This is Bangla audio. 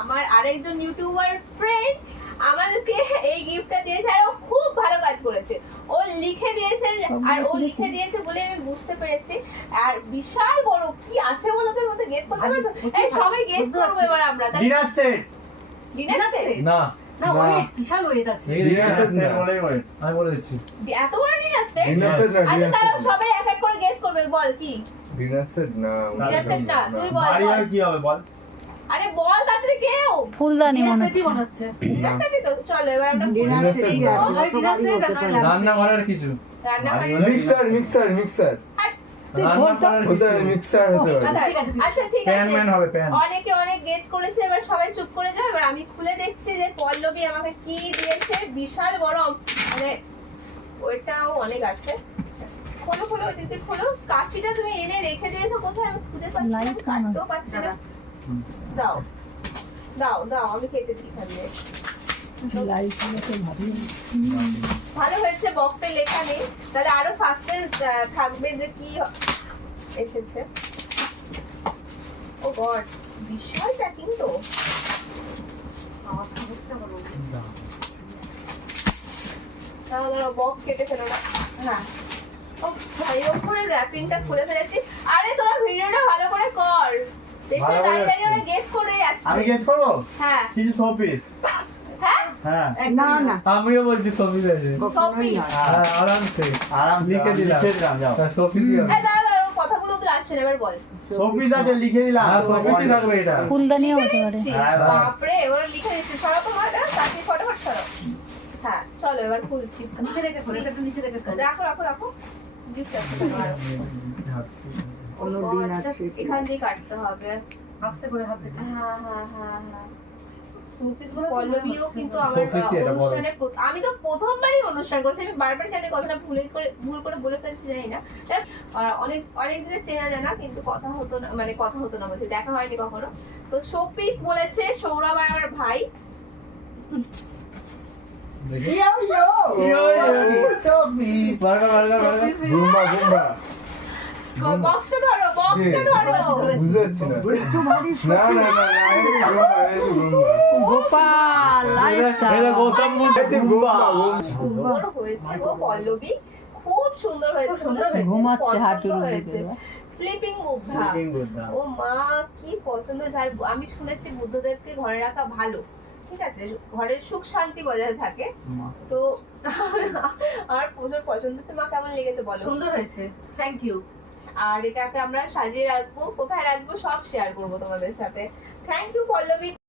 আমার আরেকজন ইউটিউবার ফ্রেন্ড আমাদেরকে এই গিফটটা দিয়েছে, আর ও খুব ভালো কাজ করেছে। ও লিখে দিয়েছে, আর ও লিখে দিয়েছে বলে আমি বুঝতে পেরেছি। আর বিশাল বড় কি আছে বলো তো, মধ্যে গেস করতে পারছো? এই সবাই গেস করবো এবার আমরা। Dinner set. ডিনার সেট না না ওয়েট বিশাল ওয়েট আছে। ডিনার সেট না, বলেই বলে। আমি বলে দিচ্ছি এত বড় ডিনার সেট? ডিনার সেট না, আচ্ছা ডিনার তারা সেট। সবাই এক এক করে গেস করবে, বল কি ডিনার সেট না। ডিনার সেট না? তুই বল বাড়ি বল। আর কি হবে বল? আরে বল তাড়াতাড়ি কেউ। ফুলদানি মনে সেটই হচ্ছে। মনে হচ্ছে। ডিনার সেটই তো। চলো এবার আমরা ডিনার ফুল সেট দিই। না। ওই ডিনার সেট আর নয় রান্না করার কিছু রান্নাঘরে মিক্সার মিক্সার মিক্সার। রান্না করার কিছু ওটা মিক্সার হতে পারে। আচ্ছা ঠিক প্যান আছে। ম্যান হবে প্যান অনেকে অনেক গেস করেছে, এবার সবাই চুপ করে যাও। এবার আমি খুলে দেখছি যে পল্লবী আমাকে কি দিয়েছে। বিশাল বড়, মানে ওইটাও অনেক আছে। খোলো খোলো, ওই দিক দিয়ে খোলো। কাঁচিটা তুমি এনে রেখে দিয়েছো কোথায় আমি খুঁজে পাচ্ছি না, লাইট কেন? কাটতেও পাচ্ছি না। দাও দাও দাও, আমি কেটে দিই এখান দিয়ে। ভালো হয়েছে বক্সে লেখা নেই, তাহলে আরো সাসপেন্স থাকবে যে কি এসেছে। ও গড, বিশাল প্যাকিং তো। আমার সমস্যা হলো দাঁড়াও দাঁড়াও, বক্স কেটে ফেলো না। হ্যাঁ, ও ভাই ওপরে র্যাপিংটা খুলে ফেলেছি। আরে তোরা ভিডিওটা ভালো করে কর, দেখে ভালো করে দাঁড়িয়ে দাঁড়িয়ে ওরা যাচ্ছে। গেস করে যাচ্ছে। আমি গেস করব? হ্যাঁ কিছু শোপিস। হ্যাঁ হ্যাঁ। না না আমিও বলছি সফি আছে কপি। আরামসে আরাম লিখে দিলাম লিখে দিলাম যাও। সফি কি হবে এই দাঁড়াও দাঁড়াও, ওর কথাগুলো তো আসছে না, এবার বল। শোপিস আছে লিখে দিলাম। হ্যাঁ সফি থাকবে এটা ফুলদানিও হতে পারে। দিচ্ছি। হ্যাঁ, বাপরে, এবার লিখে দিচ্ছি। সরো তোমার তাকে ফটাফট সরো। হ্যাঁ চলো এবার খুলছি। নিচে রেখে করো, এটা একটু নিচে রেখে করো। রাখো রাখো রাখো। gift আছে তোমার। কোনো Oh দিন God, আছে এখান দিয়ে কাটতে হবে। আস্তে করে হাত থেকে হ্যাঁ হ্যাঁ হ্যাঁ হ্যাঁ। টুপিস গুলো পল্লবীও কিন্তু আমার Sophie এটা বড়। অনুষ্ঠানে আমি তো প্রথমবারই অনুষ্ঠান করছি। আমি বারবার কেন এই কথাটা ভুল করে বলে ফেলছি জানি না। অনেক অনেক দিনে চেনা জানা, কিন্তু কথা হতো না, মানে কথা হতো না বলছি, দেখা হয়নি কখনো। তো শোপিস বলেছে সৌরভ আর আমার ভাই। ইয়ো ইয়ো শোপিস। বারবার গুম্বা গুম্বা। বক্সটা ধরো, বক্সটা ধরো। বুঝতে পারছি না। একটু ভারী না না না না, এই গুম্বা, এই গুম্বা। গোপাল এটা গৌতম বুদ্ধ এই গুম্বা। সুন্দর হয়েছে গো পল্লবী, খুব সুন্দর হয়েছে। খুব সুন্দর হয়েছে। ঘুমাচ্ছে পছন্দ হাঁটুর হয়েছে। উপরে। স্লিপিং বুদ্ধা। Sleeping Buddha। ও মা কি পছন্দ। যার আমি শুনেছি বুদ্ধদেবকে ঘরে রাখা ভালো, ঠিক আছে, ঘরের সুখ শান্তি বজায় থাকে। তো আমার প্রচুর পছন্দ। তোমার কেমন লেগেছে বলো? সুন্দর হয়েছে, থ্যাংক ইউ। আর এটাকে আমরা সাজিয়ে রাখবো, কোথায় রাখবো সব শেয়ার করবো তোমাদের সাথে। Thank you Pallavi.